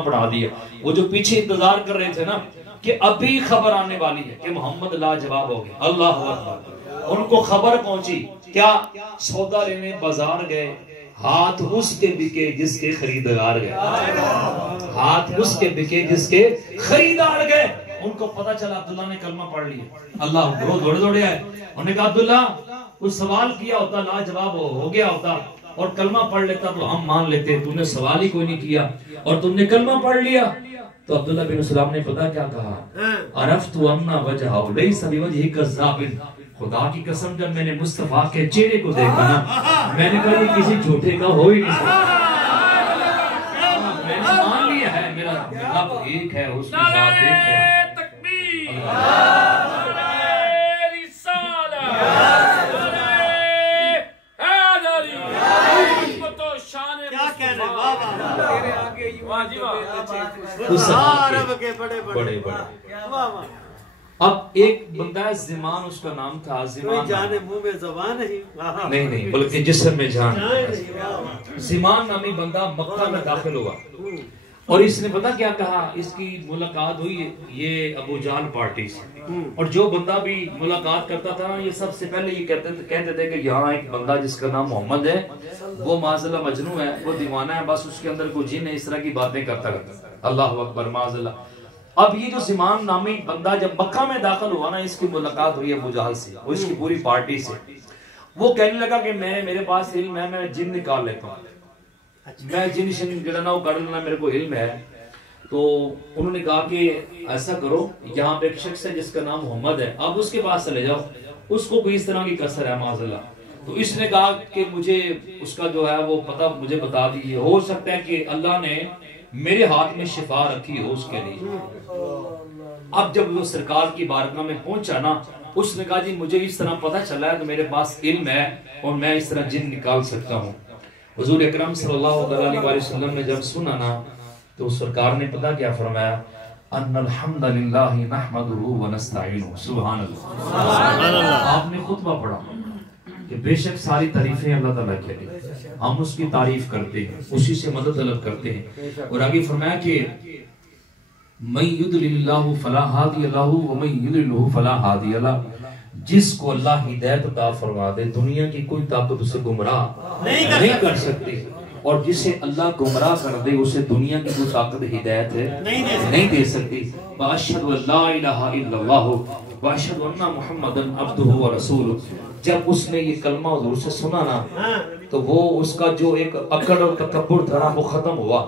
पढ़ा दिया। वो जो पीछे इंतजार कर रहे थे ना कि अभी खबर आने वाली है कि मोहम्मद लाजवाब हो गया, अल्लाह अकबर, उनको खबर पहुंची। क्या? सौदा लेने बाजार गए, हाथ उसके बिके जिसके खरीदार गए, हाथ उसके बिके जिसके खरीदार गए। उनको पता चला अब्दुल्ला ने कलमा पढ़ लिया, अल्लाह वो दौड़े दौड़े आए। उन्होंने कहा अब्दुल्ला कुछ सवाल किया होता, लाजवाब हो गया होता और कलमा पढ़ लेता तो हम मान लेते, तूने सवाल ही कोई नहीं किया और तुमने कलमा पढ़ लिया। तो अब्दुल्ला बिन सलाम ने पता क्या कहा, अरफ्तु अन्ना वजहहु लैसा बिवजहि कज़्ज़ाबिन, खुदा की कसम जब मैंने मुस्तफा के चेहरे को देखा ना, मैंने कहा ये किसी झूठे का हो ही नहीं सकता। मैंने मान लिया है मेरा रब एक है, उसकी बात एक है। अब एक बंदा है ज़िमान, उसका नाम था ज़िमान, जाने मुंह में ज़बान नहीं बल्कि जिस्म में जान। ज़िमान नामी बंदा मक्का में दाखिल हुआ और इसने पता क्या कहा, इसकी मुलाकात हुई ये अबू जाल पार्टी से। और जो बंदा भी मुलाकात करता था ये सबसे पहले ये कहते थे कि यहाँ एक बंदा जिसका नाम मोहम्मद है, वो माज़ल्ला मजनू है, वो दीवाना है, बस उसके अंदर कोई जिन है, इस तरह की बातें करता रहता। अल्लाह अकबर माज़ल्ला। अब ये जो ज़िमान नामी बंदा जब मक्का में दाखिल हुआ ना, इसकी मुलाकात हुई अबू जहल से और इसकी पूरी पार्टी से। वो कहने लगा कि मेरे पास इल्म है, मैं जिन निकाल लेता हूँ, मैं जिन शिन गिरना कर लेना, मेरे को इल्म है। तो उन्होंने कहा कि ऐसा करो, यहाँ पे एक शख्स है जिसका नाम मोहम्मद है, आप उसके पास चले जाओ, उसको कोई इस तरह की कसर है माज़ल्ला। तो इसने कहा कि मुझे उसका जो है वो पता मुझे बता दीजिए, हो सकता है कि अल्लाह ने मेरे हाथ में शिफा रखी हो उसके लिए। अब जब वो सरकार की बारगाह में पहुंचा ना, उसने कहा जी मुझे इस तरह पता चला है कि मेरे पास इल्म है और मैं इस तरह जिन निकाल सकता हूँ। हुजूर अकरम सल्लल्लाहु अलैहि वसल्लम ने जब सुना ना, तो सरकार ने पता क्या फरमाया, अन्नल हम्दुलिल्लाहि नहमदुहु व नस्तईनुहु, सुभान अल्लाह। आपने खुतबा पढ़ा कि बेशक सारी तारीफें अल्लाह ताला के लिए, हम उसकी तारीफ करते हैं, उसी से मदद तलब करते हैं। और आगे फरमाया कि मैं युद्लिल्लाहु फला हादिय लहु व मैं युद्लिलहु फला हादिय लहु, जिसको अल्लाह हिदायत अता फरमा दे दुनिया की कोई ताकत उसे गुमराह नहीं कर सकती, और जिसे अल्लाह गुमराह कर दे उसे दुनिया की कोई ताकत हिदायत नहीं दे सकती। व अशहदु अल्ला इलाहा इल्लल्लाह व अशहदु अन्ना मुहम्मदन अब्दुहु व रसूलुहु। जब उसने ये कलमा हुजूर से सुना ना, तो वो उसका जो एक अकड़ और तकब्बुर था ना, वो खत्म हुआ,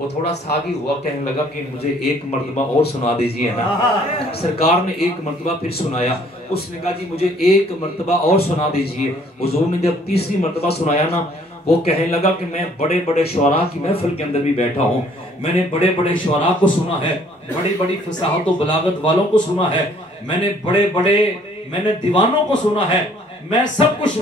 वो थोड़ा सागी हुआ, कहने लगा कि मुझे एक मर्तबा और सुना दीजिए ना। सरकार ने एक मर्तबा फिर सुनाया, उसने कहा जी मुझे एक मर्तबा और सुना दीजिए। हुजूर ने जब तीसरी मर्तबा सुनाया ना, वो कहने लगा कि मैं बड़े बड़े शुअरा की महफिल के अंदर भी बैठा हूँ, मैंने बड़े बड़े शुअरा को सुना है, बड़ी बड़ी फसाहत और बलागत वालों को सुना है, मैंने दीवानों को सुना है, मैं सब कुछ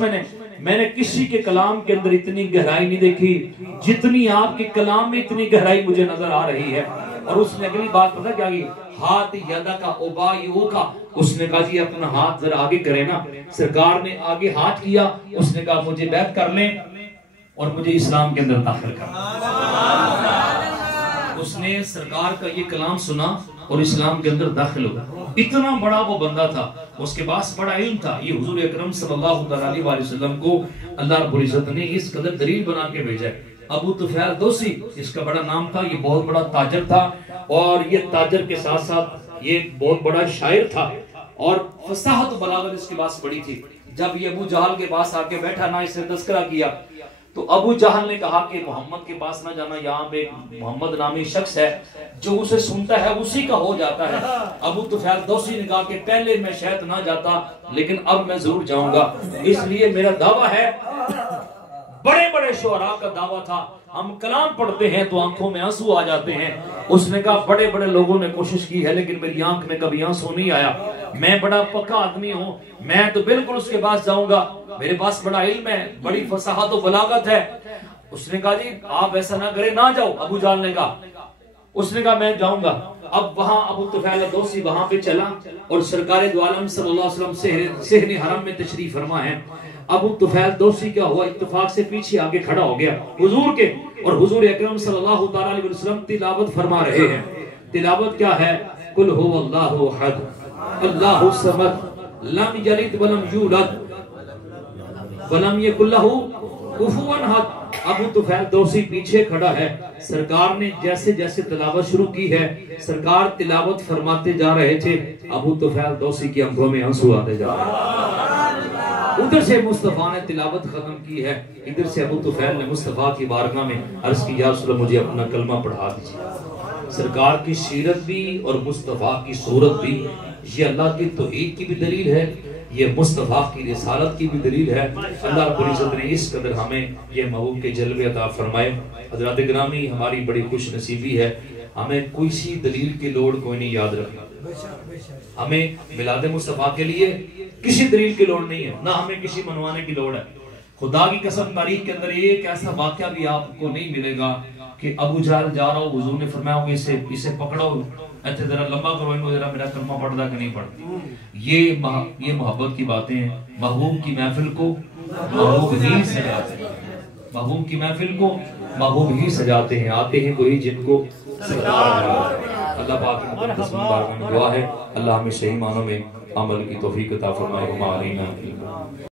मैंने किसी के कलाम के अंदर इतनी गहराई नहीं देखी जितनी आपके कलाम में इतनी गहराई मुझे नजर आ रही है। और उसने अगली बात पता क्या की, हाथ यदा का उबायु का, उसने कहा जी अपना हाथ जरा आगे करे ना। सरकार ने आगे हाथ किया, उसने कहा मुझे बैत कर लें और मुझे इस्लाम के अंदर दाखिल कर। उसने सरकार का ये कलाम सुना और इस्लाम के अंदर दाखिल हुआ। इतना बड़ा वो बंदा था, उसके पास बड़ा इल्म था। ये हुजूर अकरम सल्लल्लाहु अलैहि वसल्लम को अल्लाह रब्बुल इज्जत ने इस कदर दलील बना के भेजा है। अबू तुफैल दोसी इसका बड़ा नाम था, ये बहुत बड़ा ताजर था और ये ताजर के साथ साथ ये बहुत बड़ा शायर था और फसाहत बलागत इसके पास बड़ी थी। जब ये अबू जहल के पास आके बैठा ना, इसने तस्करा किया, तो अबू जहल ने कहा कि मोहम्मद के पास ना जाना, यहाँ पे मोहम्मद नामी शख्स है जो उसे सुनता है उसी का हो जाता है। अबू तुफैल दोसी ने कहा कि पहले मैं शायद ना जाता, लेकिन अब मैं जरूर जाऊंगा, इसलिए मेरा दावा है। बड़े बड़े शुअरा का दावा था, हम कलाम पढ़ते हैं तो आंखों में आंसू आ जाते हैं। उसने कहा बड़े बड़े लोगों ने कोशिश की है, लेकिन मेरी आंख में कभी आंसू नहीं आया। मैं बड़ा पक्का आदमी हूँ, मैं तो बिल्कुल उसके पास जाऊंगा, मेरे पास बड़ा इल्म है, बड़ी फसाहत और बलागत है। उसने कहा जी आप ऐसा ना करें, ना जाओ। अबू जाल ने कहा, उसने कहा मैं जाऊंगा। अब वहां अबू तुफैल दोसी वहां पे चला और सरकार दो आलम सल्लल्लाहु अलैहि वसल्लम सेहने हरम में तशरीफ फरमा है। अबू तुफैल दोसी क्या हुआ, इत्तेफाक से पीछे आके खड़ा हो गया हुजूर के, और हुजूर अकरम सल्लल्लाहु तआला अलैहि वसल्लम तिलावत फरमा रहे हैं। तिलावत क्या है, कुल हुवल्लाहु अहद अल्लाहु समद लम यलिद वलम यूलद वलम यकुल लहू कुफुवन अहद। अबू तुफैल दोसी पीछे खड़ा है। सरकार ने जैसे जैसे तिलावत शुरू की है, सरकार तिलावत फरमाते जा रहे थे, अबू तुफैल दोसी की आंखों में आंसू आते जा रहे हैं। उधर से मुस्तफा ने तिलावत खत्म की है, इधर से अबू तुफैल ने मुस्तफा की बारगाह में अर्ज की, या रसूल मुझे अपना कलमा पढ़ा दीजिए। सरकार की सीरत भी और मुस्तफा की सूरत भी, ये अल्लाह की तौहीद की भी दलील है, ये मुस्तफा की रिसालत की भी दलील है। अल्लाह रब्बुल इज्जत ने इस कदर हमें ये महबूब के जलवे अता फरमाए। हज़रात गिरामी, हमारी बड़ी खुश नसीबी है, हमें कोई सी दलील की लोड़ कोई नहीं याद रखना। हमें मिलाद मुस्तफा के लिए किसी दलील की लोड़ नहीं है, ना हमें किसी मनवाने की लोड़ है। खुदा की कसम, तारीख के अंदर एक ऐसा वाकया भी आपको नहीं मिलेगा कि अबू जहल जा रहा हो, हुजूर ने फरमाया इसे पकड़ो, अच्छा जरा लंबा करो इनको, जरा मेरा कलमा पढ़ता कि नहीं पढ़ता। ये मोहब्बत की बातें हैं। महबूब की महफिल को महबूब ही सजाते हैं, महबूब की महफिल को महबूब ही सजाते हैं। आते हैं वही जिनको अल्लाह पाक की मुक़द्दस बारगाह में दुआ है, अल्लाह हमें सही मानों में अमल की तौफीक अता फरमाए।